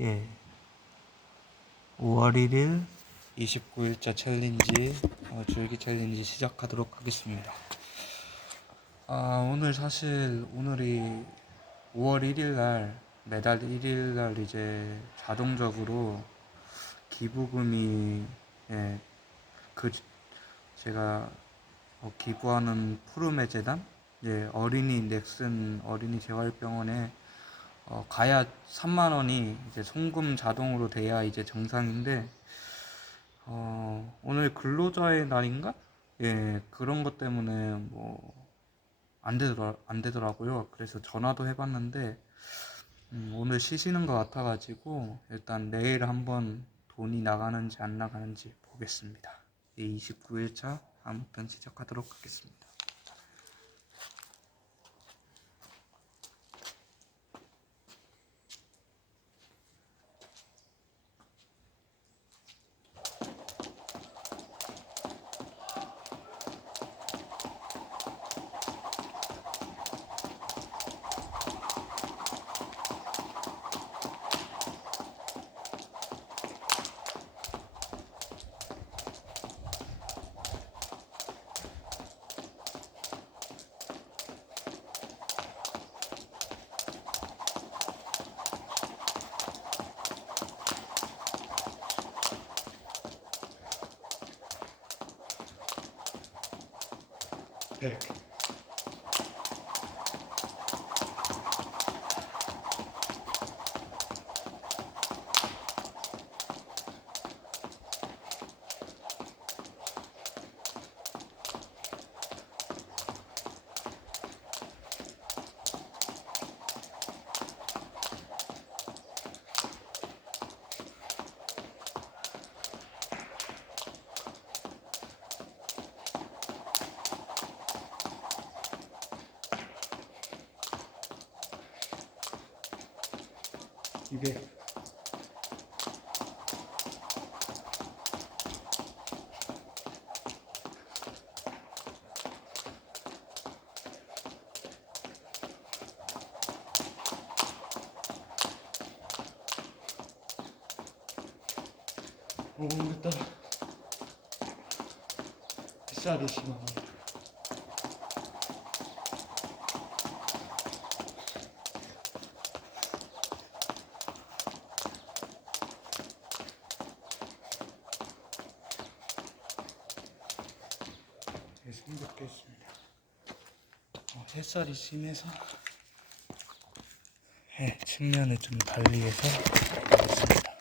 예. 5월 1일 29일차 챌린지 어, 줄기 챌린지 시작하도록 하겠습니다. 아 오늘 사실 오늘이 5월 1일 날 매달 1일 날 이제 자동적으로 기부금이 예, 그 제가 어, 기부하는 푸르메 재단 예, 어린이 넥슨 어린이 재활병원에 어, 가야 3만 원이 이제 송금 자동으로 돼야 이제 정상인데 어, 오늘 근로자의 날인가? 예, 그런 것 때문에 뭐 안 되더라 안 되더라고요. 그래서 전화도 해봤는데 음, 오늘 쉬시는 것 같아가지고 일단 내일 한번 돈이 나가는지 안 나가는지 보겠습니다. 29일차 아무튼 시작하도록 하겠습니다. Okay. 이백. 오, 됐다. 햇살이 심하네. 네, 생각했습니다. 어, 햇살이 심해서 해 측면을 좀 달리해서 하겠습니다.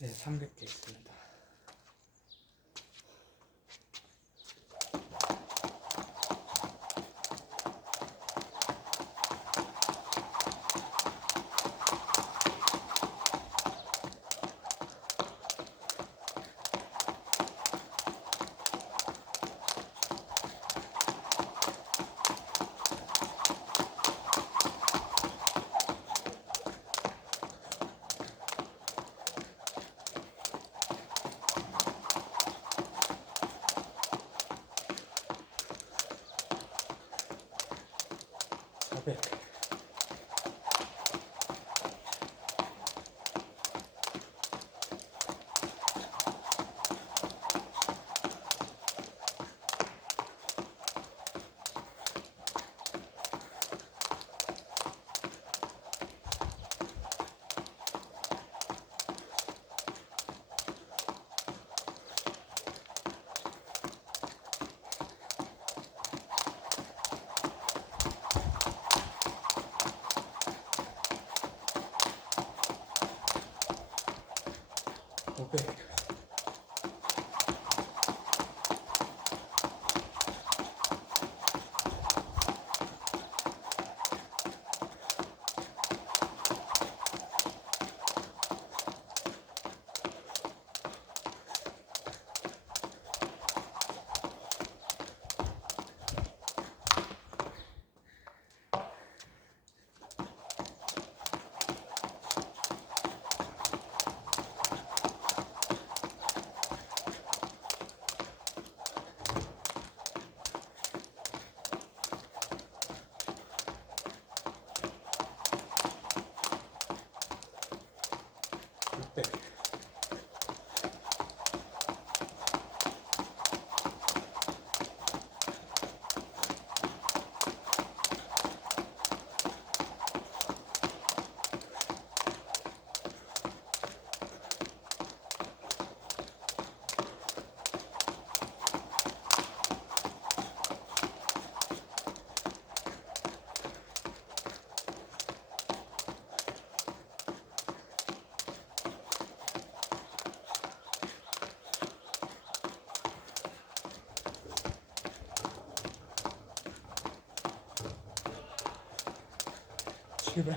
네, 300개 있습니다. 오 Cuba.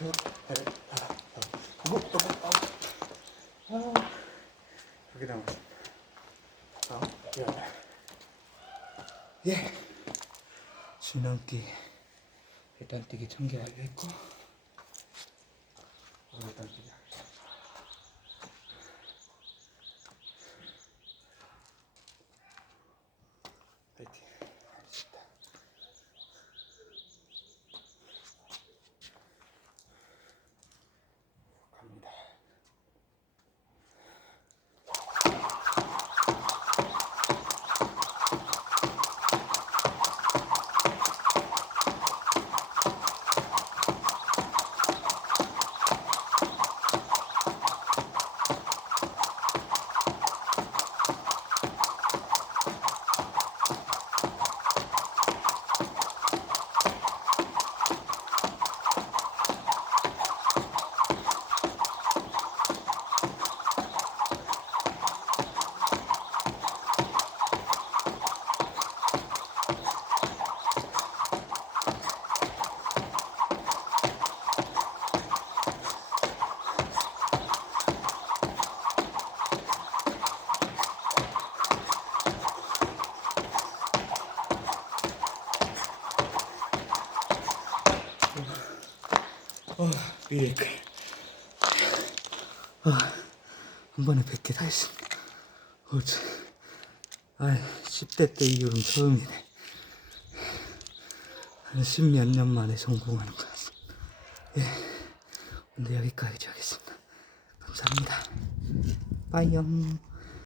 일곱, 여덟, 아홉. 아, 여기 남았습니다. 아홉, 열. 예. 진원기 일단 뛰기 천개 완료했고 어, 미래클. 아, 한 번에 100개 다 했습니다. 어, 참. 아, 10대 때 이후로는 처음이네. 한 십몇 년 만에 성공하는 것 같습니다. 예. 오늘 여기까지 하겠습니다. 감사합니다. 빠이영.